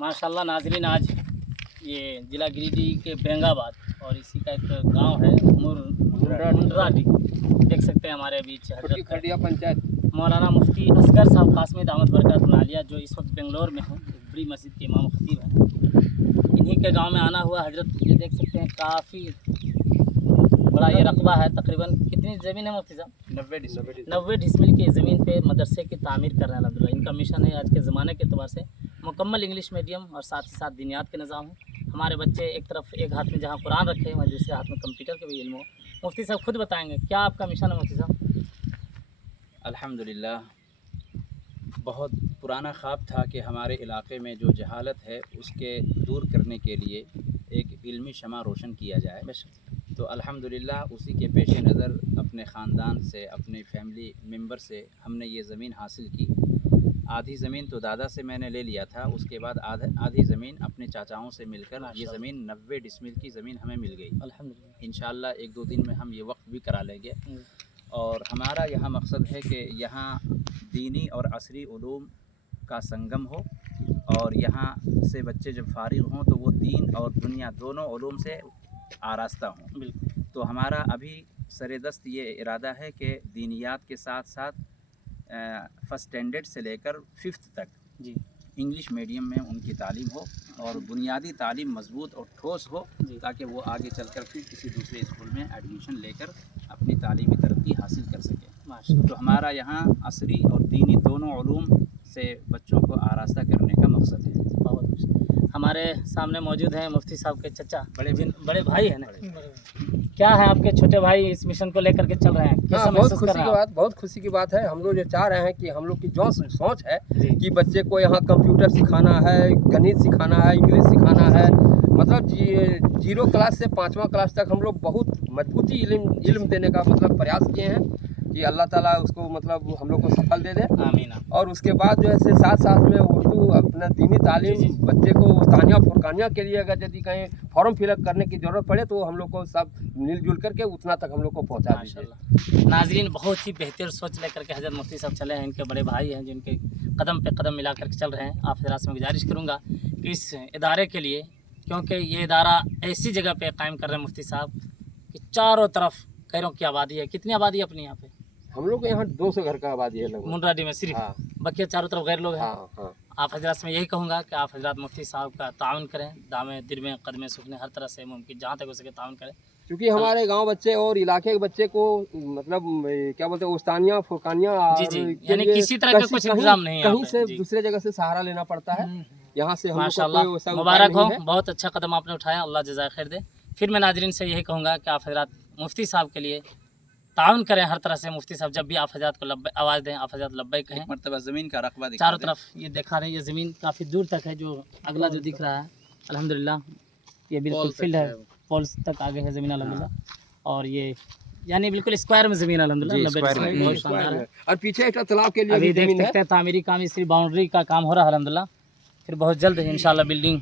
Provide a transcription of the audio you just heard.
माशाल्लाह नाज़रीन, आज ये ज़िला गिरिडीह के बेंगाबाद और इसी का एक गांव है मुंडराडी, देख सकते हैं हमारे बीच हजरत खड़िया पंचायत मौलाना मुफ्ती असगर साहब कासमी दामद बरकत नालिया, जो इस वक्त बेंगलोर में हैं, एक बड़ी मस्जिद के इमाम खतीब हैं। इन्हीं के गांव में आना हुआ हजरत। ये देख सकते हैं काफ़ी बड़ा ये रकबा है। तकरीबन कितनी ज़मीन है मुफ्ती साहब? 90 डिसमिल की ज़मीन पे मदरसे की तामीर कर रहे हैं अल्हम्दुलिल्लाह। इनका मिशन है आज के ज़माने के अतबार से मुकम्मल इंग्लिश मीडियम और साथ ही साथ दीनियात के निज़ाम हो। हमारे बच्चे एक तरफ एक हाथ में जहाँ कुरान रखे वहाँ दूसरे हाथ में कंप्यूटर के भी इल्म हो। मुफ्ती साहब खुद बताएंगे क्या आपका मिशन है मुफ्ती साहब? अल्हम्दुलिल्लाह, बहुत पुराना ख्वाब था कि हमारे इलाके में जो जहालत है उसके दूर करने के लिए एक इल्मी शमा रोशन किया जाए। तो अल्हम्दुलिल्लाह उसी के पेश नज़र अपने ख़ानदान से, अपने फैमिली मेम्बर से हमने ये ज़मीन हासिल की। आधी ज़मीन तो दादा से मैंने ले लिया था, उसके बाद आधी ज़मीन अपने चाचाओं से मिलकर ये ज़मीन 90 डिसमिल की ज़मीन हमें मिल गई। अल्हम्दुलिल्लाह इंशाअल्लाह 1-2 दिन में हम ये वक्फ भी करा लेंगे। और हमारा यहाँ मकसद है कि यहाँ दीनी और असरी उलूम का संगम हो और यहाँ से बच्चे जब फारिग हों तो वो दीन और दुनिया दोनों उलूम से आरास्ता हों। बिल्कुल। तो हमारा अभी सरेदस्त ये इरादा है कि दीनियात के साथ साथ फर्स्ट स्टैंडर्ड से लेकर 5th तक जी इंग्लिश मीडियम में उनकी तालीम हो और बुनियादी तालीम मजबूत और ठोस हो, ताकि वो आगे चलकर फिर किसी दूसरे स्कूल में एडमिशन लेकर अपनी तालीमी तरक्की हासिल कर सकें। तो हमारा यहाँ असरी और दीनी दोनों उलूम से बच्चों को आरास्ता करने का मकसद है। बहुत कुछ। हमारे सामने मौजूद हैं मुफ्ती साहब के चचा, बड़े भाई हैं ना? क्या है आपके छोटे भाई इस मिशन को लेकर के चल रहे हैं? कैसा बहुत महसूस खुशी कर रहे की हैं आप? बात, बहुत खुशी की बात है। हम लोग ये चाह रहे हैं कि हम लोग की जो सोच है कि बच्चे को यहाँ कंप्यूटर सिखाना है, गणित सिखाना है, इंग्लिश सिखाना है, मतलब 0 क्लास से 5वां क्लास तक हम लोग बहुत मजबूती इल्म देने का मतलब प्रयास किए हैं कि अल्लाह ताला उसको मतलब हम लोग को सफल दे दे। आमीन। और उसके बाद जो है से साथ साथ में उर्दू अपना दीनी तालीम बच्चे को तानिया फुरकानिया के लिए अगर यदि कहीं फॉर्म फिलअप करने की ज़रूरत पड़े तो हम लोग को सब मिलजुल करके उतना तक हम लोग को पहुँचा दीजिए। नाज़रीन, बहुत ही बेहतर सोच लेकर के हज़रत मुफ्ती साहब चले हैं। इनके बड़े भाई हैं जिनके कदम पे कदम मिला करके चल रहे हैं। आप हज़रात से मैं गुजारिश करूँगा कि इस इदारे के लिए, क्योंकि ये इदारा ऐसी जगह पे कायम कर रहे हैं मुफ्ती साहब कि चारों तरफ खैरों की आबादी है। कितनी आबादी है अपनी यहाँ पे? हम लोग के यहाँ 200 घर का आबादी है लगभग। मुंडराडी में सिर्फ? हाँ। बाकी चारों तरफ गैर लोग हैं। हाँ हाँ। आप हजरात से मैं यही कहूँगा कि आप हजरात मुफ्ती साहब का ताउन करें, दामे दिरमे कदमे सुखने हर तरह से मुमकिन जहाँ तक हो सके ताउन करें। क्योंकि हमारे गांव बच्चे और इलाके के बच्चे को मतलब क्या बोलते हैं उस्तानिया फुरकानिया जी यानी किसी तरह का कुछ इंतजाम नहीं है, कहीं से दूसरे जगह से सहारा लेना पड़ता है। यहाँ से हम लोग को कोई वैसा मुबारक हो, बहुत अच्छा कदम आपने उठाया, अल्लाह जज़ाए खैर दे। फिर मैं नाज़रीन से यही कहूँगा कि आप हजरात मुफ्ती साहब के लिए ताउन करें हर तरह से। मुफ्ती साहब जब भी आप हजरात को आवाज़ दें, आप हजरात लब्बैक कहें। मरतबा ज़मीन का रकबा चारों तरफ ये दिखा रहे हैं, ये ज़मीन काफ़ी दूर तक है। जो अगला जो दिख रहा है अल्हम्दुलिल्लाह ये बिल्कुल फील्ड है, पोल्स तक आगे है ज़मीन अल्हम्दुलिल्लाह। और ये यानी बिल्कुल स्क्वायर में ज़मीन अल्हम्दुलिल्लाह 90 डिसमिल, बहुत शानदार है। और पीछे एक तालाब के लिए अभी भी देख ज़मीन है। सकते हैं तामीरी काम, इसी बाउंड्री का काम हो रहा है अल्हम्दुलिल्लाह। फिर बहुत जल्द इंशाल्लाह बिल्डिंग